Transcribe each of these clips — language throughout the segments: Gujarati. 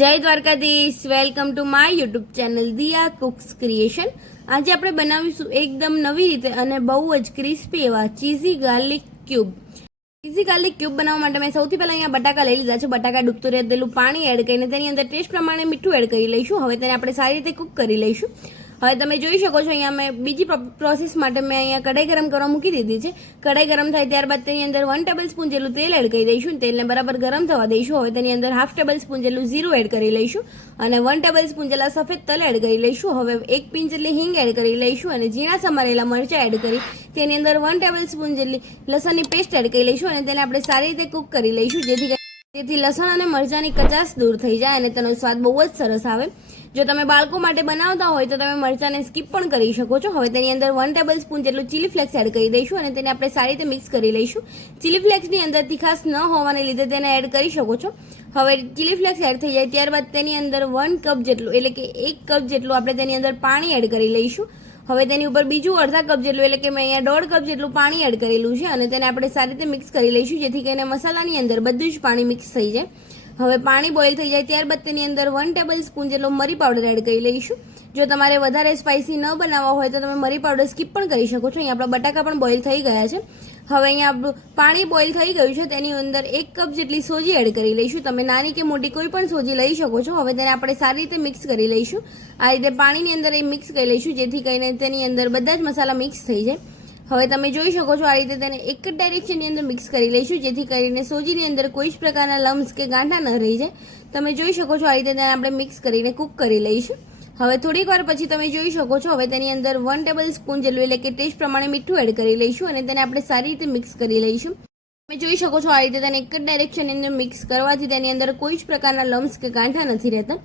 જય Dwarkadhish. Welcome to my YouTube channel Diya cooks creation આજે આપણે બનાવીશું એકદમ નવી રીતે અને બહુ જ ક્રિસ્પી એવા cheesy garlic cube cheesy garlic cube બનાવવા માટે મેં સૌથી પહેલાં અહીંયા બટાકા લઈ લીધા છે. બટાકા ડૂબતું રહેલું પાણી એડ કરીને તેની અંદર ટેસ્ટ પ્રમાણે મીઠું એડ કરી લઈશું. હવે તેને આપણે સારી રીતે કૂક કરી લઈશું. હવે તમે જોઈ શકો છો, અહીંયા મેં બીજી પ્રોસેસ માટે મેં અહીંયા કઢાઈ ગરમ કરવા મૂકી દીધી છે. કઢાઈ ગરમ થાય ત્યારબાદ તેની અંદર વન ટેબલ સ્પૂન જેટલું તેલ એડ કરી દઈશું. તેલને બરાબર ગરમ થવા દઈશું. હવે તેની અંદર હાફ ટેબલ સ્પૂન જેટલું જીરું એડ કરી લઈશું. અને વન ટેબલ સ્પૂન જેટલા સફેદ તલ એડ કરી લઈશું. હવે એક પિંચ જેટલી હિંગ એડ કરી લઈશું અને ઝીણા સમારેલા મરચાં એડ કરી તેની અંદર વન ટેબલ સ્પૂન જેટલી લસણની પેસ્ટ એડ કરી લઈશું અને તેને આપણે સારી રીતે કૂક કરી લઈશું. જેથી જેથી લસણ અને મરચાંની કચાશ દૂર થઈ જાય અને તેનો સ્વાદ બહુ જ સરસ આવે. જો તમે બાળકો માટે બનાવતા હોય તો તમે મરચાંને સ્કીપ પણ કરી શકો છો. હવે તેની અંદર વન ટેબલ સ્પૂન જેટલું ચીલી ફ્લેક્સ એડ કરી દઈશું અને તેને આપણે સારી રીતે મિક્સ કરી લઈશું. ચીલી ફ્લેક્સની અંદર તીખાસ ન હોવાને લીધે તેને એડ કરી શકો છો. હવે ચીલી ફ્લેક્સ એડ થઈ જાય ત્યારબાદ તેની અંદર વન કપ જેટલું, એટલે કે એક કપ જેટલું આપણે તેની અંદર પાણી એડ કરી લઈશું. હવે તેની ઉપર બીજું અડધા કપ જેટલું, એટલે કે મેં અહીંયા દોઢ કપ જેટલું પાણી એડ કરેલું છે અને તેને આપણે સારી રીતે મિક્સ કરી લઈશું, જેથી કરીને મસાલાની અંદર બધું જ પાણી મિક્સ થઈ જાય. હવે પાણી બોઇલ થઈ જાય ત્યારબાદ તેની અંદર વન ટેબલ સ્પૂન જેટલો મરી પાવડર એડ કરી લઈશું. જો તમારે વધારે સ્પાઇસી ન બનાવવા હોય તો તમે મરી પાવડર સ્કીપ પણ કરી શકો છો. અહીંયા આપણા બટાકા પણ બોઇલ થઈ ગયા છે. હવે અહીંયા આપણું પાણી બોઇલ થઈ ગયું છે. તેની અંદર એક કપ જેટલી સોજી એડ કરી લઈશું. તમે નાની કે મોટી કોઈ પણ સોજી લઈ શકો છો. હવે તેને આપણે સારી રીતે મિક્સ કરી લઈશું. આ રીતે પાણીની અંદર એ મિક્સ કરી લઈશું, જેથી કરીને તેની અંદર બધા જ મસાલા મિક્સ થઈ જાય. હવે તમે જોઈ શકો છો આ રીતે તેને એક જ ડાયરેક્શનની અંદર મિક્સ કરી લઈશું, જેથી કરીને સોજીની અંદર કોઈ જ પ્રકારના લમ્સ કે ગાંઠા ન રહી જાય. તમે જોઈ શકો છો આ રીતે તેને આપણે મિક્સ કરીને કૂક કરી લઈશું. હવે થોડીક વાર પછી તમે જોઈ શકો છો, હવે તેની અંદર વન ટેબલ સ્પૂન જેટલું એટલે કે ટેસ્ટ પ્રમાણે મીઠું એડ કરી લઈશું અને તેને આપણે સારી રીતે મિક્સ કરી લઈશું. તમે જોઈ શકો છો આ રીતે તેને એક જ ડાયરેક્શનની અંદર મિક્સ કરવાથી તેની અંદર કોઈ જ પ્રકારના લમ્સ કે ગાંઠા નથી રહેતા.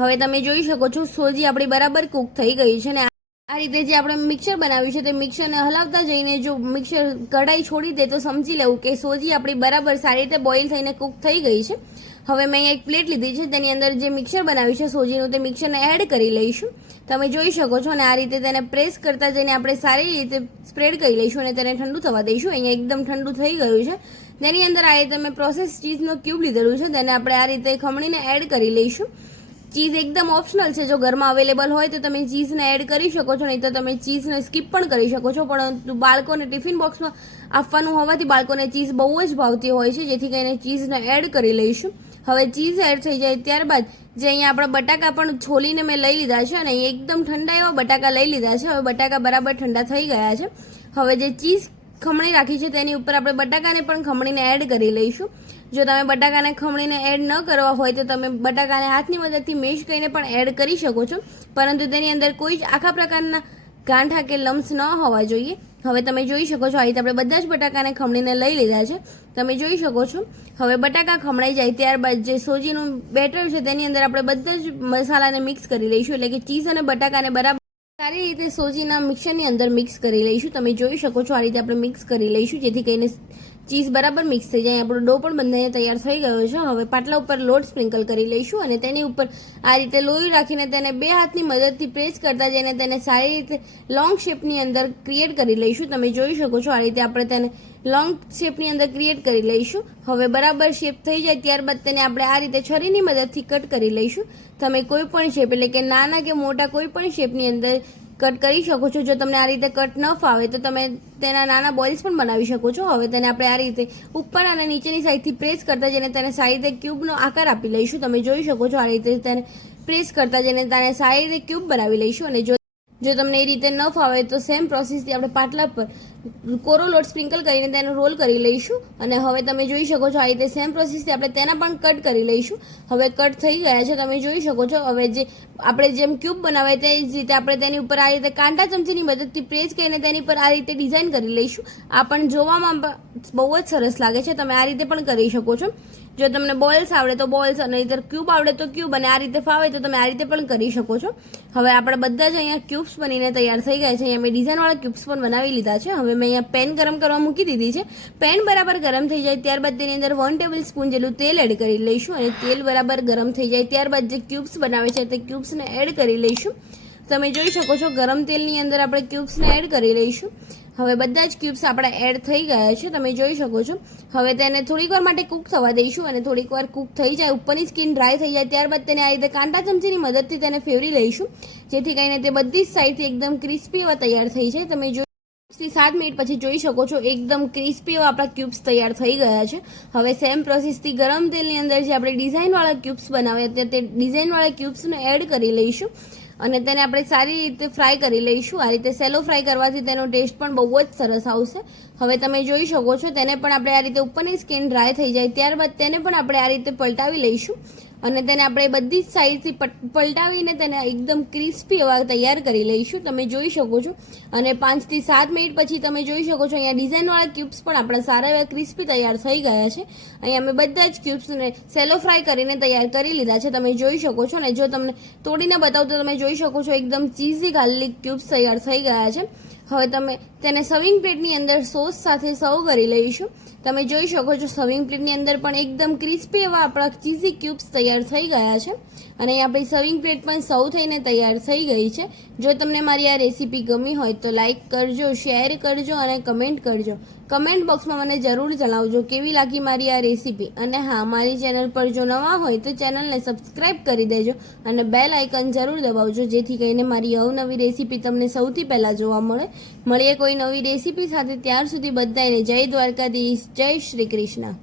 હવે તમે જોઈ શકો છો સોજી આપણી બરાબર કૂક થઈ ગઈ છે ને આ રીતે જે આપણે મિક્સર બનાવ્યું છે તે મિક્સરને હલાવતા જઈને જો મિક્સર કઢાઈ છોડી દે તો સમજી લેવું કે સોજી આપણી બરાબર સારી રીતે બોઇલ થઈને કૂક થઈ ગઈ છે. હવે મેં એક પ્લેટ લીધી છે, તેની અંદર જે મિક્સર બનાવ્યું છે સોજીનું તે મિક્સરને એડ કરી લઈશું. તમે જોઈ શકો છો અને આ રીતે તેને પ્રેસ કરતા જઈને આપણે સારી રીતે સ્પ્રેડ કરી લઈશું અને તેને ઠંડુ થવા દઈશું. અહીંયા એકદમ ઠંડુ થઈ ગયું છે. તેની અંદર આ રીતે મેં પ્રોસેસ ચીઝનો ક્યુબ લીધેલું છે, તેને આપણે આ રીતે ખમણીને એડ કરી લઈશું. ચીઝ એકદમ ઓપ્શનલ છે. જો ઘરમાં અવેલેબલ હોય તો તમે ચીઝને એડ કરી શકો છો, નહીં તો તમે ચીઝને સ્કીપ પણ કરી શકો છો. પરંતુ બાળકોને ટિફિન બોક્સમાં આપવાનું હોવાથી બાળકોને ચીઝ બહુ જ ભાવતી હોય છે. જેથી કરીને ચીઝને એડ કરી લઈશું. હવે ચીઝ એડ થઈ જાય ત્યારબાદ જે અહીંયા આપણા બટાકા પણ છોલીને મેં લઈ લીધા છે અને એકદમ ઠંડા એવા બટાકા લઈ લીધા છે. હવે બટાકા બરાબર ઠંડા થઈ ગયા છે. હવે જે ચીઝ ખમણી રાખી છે તેની ઉપર આપણે બટાકાને પણ ખમણીને એડ કરી લઈશું. જો તમે બટાકાને ખમણીને એડ ન કરવા હોય તો તમે બટાકાને હાથની મદદથી મેશ કરીને પણ એડ કરી શકો છો. પરંતુ તેની અંદર કોઈ જ આખા પ્રકારના ગાંઠા કે લમ્સ ન હોવા જોઈએ. હવે તમે જોઈ શકો છો, આ રીતે આપણે બધા જ બટાકાને ખમણીને લઈ લીધા છે. તમે જોઈ શકો છો, હવે બટાકા ખમણાઈ જાય ત્યારબાદ જે સોજીનું બેટર છે તેની અંદર આપણે બધા જ મસાલાને મિક્સ કરી લઈશું. એટલે કે ચીઝ અને બટાકાને બરાબર સારી રીતે સોજીના મિક્સરની અંદર મિક્સ કરી લઈશું. તમે જોઈ શકો છો આ રીતે આપણે મિક્સ કરી લઈશું, જેથી કરીને ચીઝ બરાબર મિક્સ થઈ જાય. આપણો ડો પણ બંધાઈને તૈયાર થઈ ગયો છે. હવે પાટલા ઉપર લોટ સ્પ્રિંકલ કરી લઈશું અને તેની ઉપર આ રીતે લોહી રાખીને તેને બે હાથની મદદથી પ્રેસ કરતા જઈને તેને સારી રીતે લોંગ શેપની અંદર ક્રિએટ કરી લઈશું. તમે જોઈ શકો છો આ રીતે આપણે તેને લોંગ શેપની અંદર ક્રિએટ કરી લઈશું. હવે બરાબર શેપ થઈ જાય ત્યારબાદ તેને આપણે આ રીતે છરીની મદદથી કટ કરી લઈશું. તમે કોઈ પણ શેપ એટલે કે નાના કે મોટા કોઈ પણ શેપની અંદર કટ કરી શકો છો. જો તમને આ રીતે કટ ન ફાવે, તો તમે તેના નાના બોલ્સ પણ બનાવી શકો છો. હવે તેને આપણે આ રીતે ઉપર અને નીચેની સાઈડથી પ્રેસ કરતા જઈને તેને સારી રીતે ક્યુબનો આકાર આપી લઈશું. તમે જોઈ શકો છો આ રીતે તેને પ્રેસ કરતા જઈને તેને સારી રીતે ક્યુબ બનાવી લઈશું અને જો જો તમને એ રીતે ન ફાવે તો સેમ પ્રોસેસથી આપણે પાટલા પર કોરો લોટ સ્પ્રિંકલ કરીને તેને રોલ કરી લઈશું. અને હવે તમે જોઈ શકો છો આ રીતે સેમ પ્રોસેસથી આપણે તેના પણ કટ કરી લઈશું. હવે કટ થઈ ગયા છે, તમે જોઈ શકો છો. હવે જે આપણે જેમ ક્યુબ બનાવે તે જ રીતે આપણે તેની ઉપર આ રીતે કાંટા ચમચીની મદદથી પ્રેસ કરીને તેની પર આ રીતે ડિઝાઇન કરી લઈશું. આ પણ જોવામાં બહુ જ સરસ લાગે છે. તમે આ રીતે પણ કરી શકો છો. જો તમને બોલ્સ આવડે તો બોલ્સ અને ઇધર ક્યુબ આવડે તો ક્યુબ અને આ રીતે ફાવે તો તમે આ રીતે પણ કરી શકો છો. હવે આપણે બધા જ અહીંયા ક્યુબ્સ બનીને તૈયાર થઈ ગયા છે. અહીંયા મેં ડિઝાઇનવાળા ક્યુબ્સ પણ બનાવી લીધા છે. હવે મેં અહીંયા પેન ગરમ કરવા મૂકી દીધી છે. પેન બરાબર ગરમ થઈ જાય ત્યારબાદ તેની અંદર વન ટેબલ સ્પૂન જેટલું તેલ એડ કરી લઈશું અને તેલ બરાબર ગરમ થઈ જાય ત્યારબાદ જે ક્યુબ્સ બનાવે છે તે ક્યુબ્સને એડ કરી લઈશું. તમે જોઈ શકો છો ગરમ તેલની અંદર આપણે ક્યુબ્સને એડ કરી લઈશું. હવે બધા જ ક્યુબ્સ આપણા એડ થઈ ગયા છે, તમે જોઈ શકો છો. હવે તેને થોડીક વાર માટે કૂક થવા દઈશું અને થોડીક વાર કૂક થઈ જાય, ઉપરની સ્કિન ડ્રાય થઈ જાય, ત્યારબાદ તેને આ રીતે કાંટા ચમચીની મદદથી તેને ફેવરી લઈશું. જેથી કરીને તે બધી જ સાઈડથી એકદમ ક્રિસ્પી એવા તૈયાર થઈ જાય. તમે જોઈ થી સાત મિનિટ પછી જોઈ શકો છો, એકદમ ક્રિસ્પી એવા આપણા ક્યુબ્સ તૈયાર થઈ ગયા છે. હવે સેમ પ્રોસેસથી ગરમ તેલની અંદર જે આપણે ડિઝાઇનવાળા ક્યુબ્સ બનાવ્યા ત્યાં તે ડિઝાઇનવાળા ક્યુબ્સને એડ કરી લઈશું. અને તેને આપણે સારી રીતે ફ્રાય કરી લઈશું. આ રીતે સેલો ફ્રાય કરવાથી તેનો ટેસ્ટ પણ બહુ જ સરસ આવશે. હવે તમે જોઈ શકો છો, તેને પણ આપણે આ રીતે ઉપરની સ્કિન ડ્રાય થઈ જાય ત્યારબાદ તેને પણ આપણે આ રીતે પલટાવી લઈશું. અને તેને આપણે બધી જ સાઈડથી પલટાવીને તેને એકદમ ક્રિસ્પી એવા તૈયાર કરી લઈશું. તમે જોઈ શકો છો. અને પાંચથી સાત મિનિટ પછી તમે જોઈ શકો છો, અહીંયા ડિઝાઇનવાળા ક્યુબ્સ પણ આપણા સારા એવા ક્રિસ્પી તૈયાર થઈ ગયા છે. અહીંયા અમે બધા જ ક્યુબ્સને સેલો ફ્રાય કરીને તૈયાર કરી લીધા છે. તમે જોઈ શકો છો. અને જો તમને તોડીને બતાવું તો તમે જોઈ શકો છો, એકદમ ચીઝી ગાર્લિક ક્યુબ્સ તૈયાર થઈ ગયા છે. હવે તમે તેને સર્વિંગ પ્લેટની અંદર સોસ સાથે સર્વ કરી લઈશું. તમે જોઈ શકો છો સર્વિંગ પ્લેટની અંદર પણ એકદમ ક્રિસ્પી એવા આપણા ચીઝી ક્યુબ્સ તૈયાર થઈ ગયા છે. અને આપણી સર્વિંગ પ્લેટ પણ સર્વ થઈને તૈયાર થઈ ગઈ છે. જો તમને મારી આ રેસીપી ગમી હોય તો લાઈક કરજો શેર કરજો અને કમેન્ટ કરજો. કમેન્ટ બોક્સમાં મને જરૂર જણાવજો કેવી લાગી મારી આ રેસીપી. અને હા, મારી ચેનલ પર જો નવા હોય તો ચેનલને સબસ્ક્રાઈબ કરી દેજો અને બેલ આઇકન જરૂર દબાવજો, જેથી કરીને મારી અવનવી રેસીપી તમને સૌથી પહેલાં જોવા મળે. મળીએ કોઈ નવી રેસીપી સાથે, ત્યાર સુધી બધાને જય દ્વારકાધીશ, જય શ્રી કૃષ્ણ.